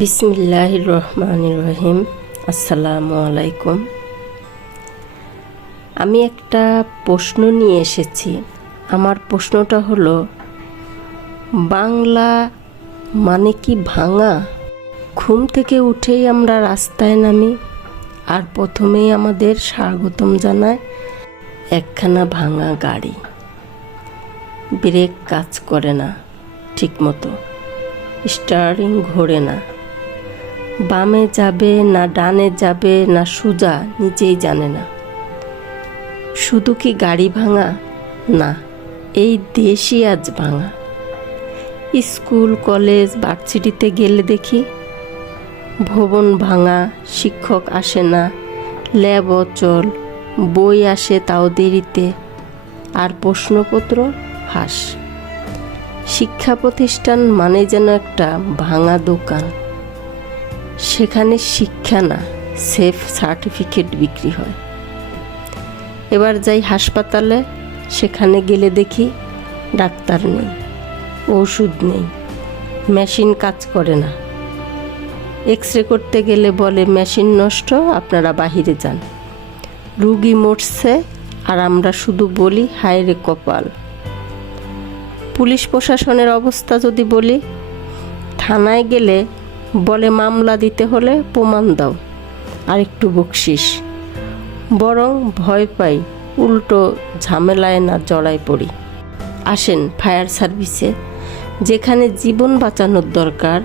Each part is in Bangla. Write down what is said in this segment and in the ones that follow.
বিসমিল্লাহির রহমানির রহিম। আসসালামু আলাইকুম। আমি একটা প্রশ্ন নিয়ে এসেছি। আমার প্রশ্নটা হলো, বাংলা মানে কি ভাঙা? ঘুম থেকে উঠেই আমরা রাস্তায় নামি, আর প্রথমেই আমাদের স্বাগতম জানায় একখানা ভাঙা গাড়ি। ব্রেক কাজ করে না ঠিকমতো, স্টিয়ারিং ঘোরে না, বামে যাবে না ডানে যাবে না সোজা নিজেই জানে না। শুধু কি গাড়ি ভাঙা? না, এই দেশই আজ ভাঙা। স্কুল কলেজ ভার্সিটিতে গেলে দেখি ভবন ভাঙা, শিক্ষক আসে না, ল্যাব অচল, বই আসে তাও দেরিতে, আর প্রশ্নপত্র ফাঁস। শিক্ষা প্রতিষ্ঠান মানে যেন একটা ভাঙা দোকান। সেখানে শিক্ষা না, সেফ সার্টিফিকেট বিক্রি হয়। এবার যাই হাসপাতালে, সেখানে গেলে দেখি ডাক্তার নেই, ওষুধ নেই, মেশিন কাজ করে না। এক্সরে করতে গেলে বলে মেশিন নষ্ট, আপনারা বাহিরে যান। রুগী মরছে আর আমরা শুধু বলি হায় রে কপাল। পুলিশ প্রশাসনের অবস্থা যদি বলি, থানায় গেলে বলে মামলা দিতে হলে প্রমাণ দাও আর একটু বকশিস। বরং ভয় পাই, উল্টো ঝামেলায় না জড়ায় পড়ি। আসেন ফায়ার সার্ভিসে, যেখানে জীবন বাঁচানোর দরকার,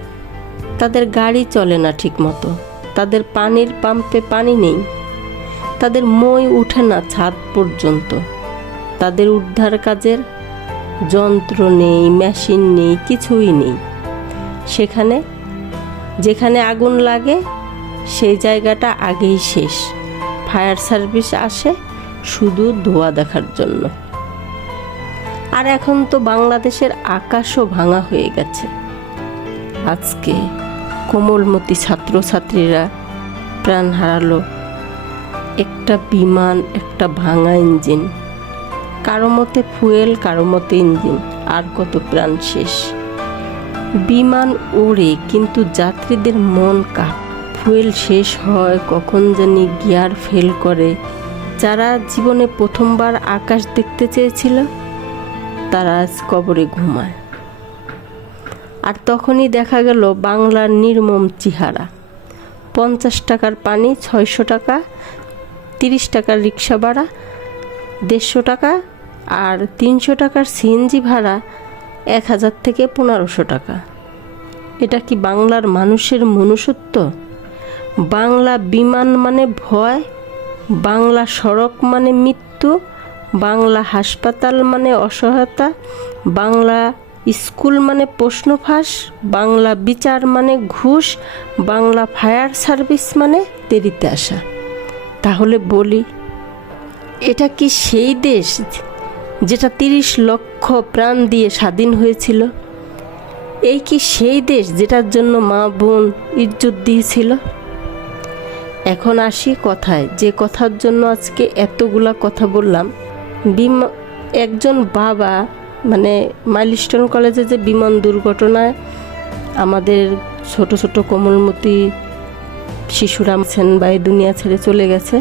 তাদের গাড়ি চলে না ঠিকমতো, তাদের পানির পাম্পে পানি নেই, তাদের মই উঠে না ছাদ পর্যন্ত, তাদের উদ্ধার কাজের যন্ত্র নেই, মেশিন নেই, কিছুই নেই। যেখানে আগুন লাগে সেই জায়গাটা আগেই শেষ। ফায়ার সার্ভিস আসে শুধু ধোঁয়া দেখার জন্য। আর এখন তো বাংলাদেশের আকাশও ভাঙা হয়ে গেছে। আজকে কোমলমতি ছাত্রছাত্রীরা প্রাণ হারালো। একটা বিমান, একটা ভাঙা ইঞ্জিন, কারো মতে ফুয়েল, কারো মতে ইঞ্জিন, আর কত প্রাণ শেষ। বিমান ওড়ে কিন্তু যাত্রীদের মন কাঁপ। ফুয়েল শেষ হয়, কখন জানি গিয়ার ফেল করে। যারা জীবনে প্রথমবার আকাশ দেখতে চেয়েছিল, তারা আজ কবরে ঘুমায়। আর তখনই দেখা গেল বাংলার নির্মম চেহারা। 50 টাকার পানি 600 টাকা, 30 টাকার রিক্সা ভাড়া 150 টাকা, আর 300 টাকার সিএনজি ভাড়া 1000 থেকে 1500 টাকা। এটা কি বাংলার মানুষের মনুষ্যত্ব? বাংলা বিমান মানে ভয়, বাংলা সড়ক মানে মৃত্যু, বাংলা হাসপাতাল মানে অসহায়তা, বাংলা স্কুল মানে প্রশ্ন ফাঁস, বাংলা বিচার মানে ঘুষ, বাংলা ফায়ার সার্ভিস মানে দেরিতে আসা। তাহলে বলি, এটা কি সেই দেশ যেটা 30 লক্ষ প্রাণ দিয়ে স্বাধীন হয়েছিল? এই কি সেই দেশ যেটার জন্য মা বোন ইজ্জত দিয়েছিল? এখন আসি কথায়, যে কথার জন্য আজকে এতগুলা কথা বললাম। একজন বাবা, মানে মাইলস্টোন কলেজে যে বিমান দুর্ঘটনায় আমাদের ছোট ছোট কোমলমতি শিশুরা বা এই দুনিয়া ছেড়ে চলে গেছে,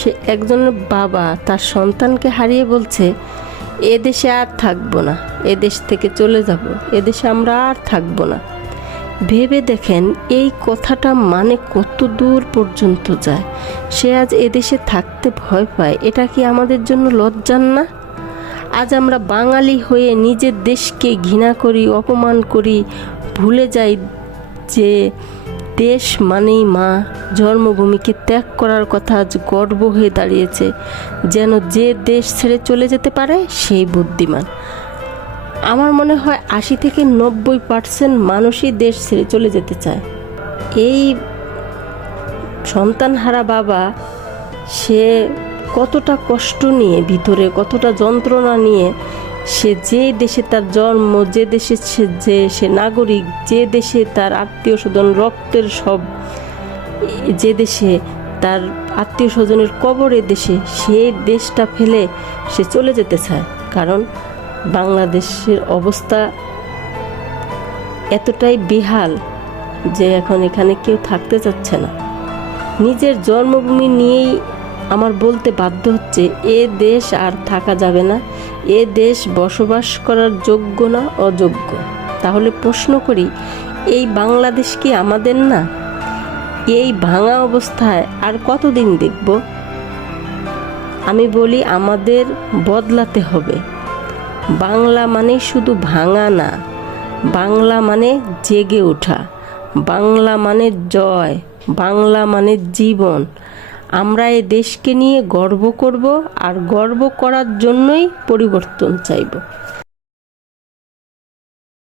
সে একজন বাবা তার সন্তানকে হারিয়ে বলছে, এদেশে আর থাকবো না, এদেশ থেকে চলে যাব, এদেশে আমরা আর থাকবো না। ভেবে দেখেন এই কথাটা মানে কত দূর পর্যন্ত যায়। সে আজ এদেশে থাকতে ভয় পায়। এটা কি আমাদের জন্য লজ্জার না? আজ আমরা বাঙালি হয়ে নিজের দেশকে ঘৃণা করি, অপমান করি, ভুলে যাই যে দেশ মানেই মা। জন্মভূমিকে ত্যাগ করার কথা আজ গর্ব হয়ে দাঁড়িয়েছে। যেন যে দেশ ছেড়ে চলে যেতে পারে সেই বুদ্ধিমান। আমার মনে হয় 80 থেকে 90% মানুষই দেশ ছেড়ে চলে যেতে চায়। এই সন্তানহারা বাবা, সে কতটা কষ্ট নিয়ে ভিতরে, কতটা যন্ত্রণা নিয়ে সে যে দেশে তার জন্ম, যে দেশে সে নাগরিক, যে দেশে তার আত্মীয় স্বজন রক্তের সব, যে দেশে তার আত্মীয় স্বজনের কবরের দেশে, সেই দেশটা ফেলে সে চলে যেতে চায়। কারণ বাংলাদেশের অবস্থা এতটাই বেহাল যে এখন এখানে কেউ থাকতে চাচ্ছে না। নিজের জন্মভূমি নিয়েই আমার বলতে বাধ্য হচ্ছে, এ দেশ আর থাকা যাবে না, এ দেশ বসবাস করার যোগ্য না, অযোগ্য। তাহলে প্রশ্ন করি, এই বাংলাদেশ কি আমাদের না? এই ভাঙা অবস্থায় আর কতদিন দেখব? আমি বলি, আমাদের বদলাতে হবে। বাংলা মানে শুধু ভাঙা না, বাংলা মানে জেগে ওঠা, বাংলা মানে জয়, বাংলা মানে জীবন। আমরা এই দেশকে নিয়ে গর্ব করব, আর গর্ব করার জন্যই পরিবর্তন চাইব।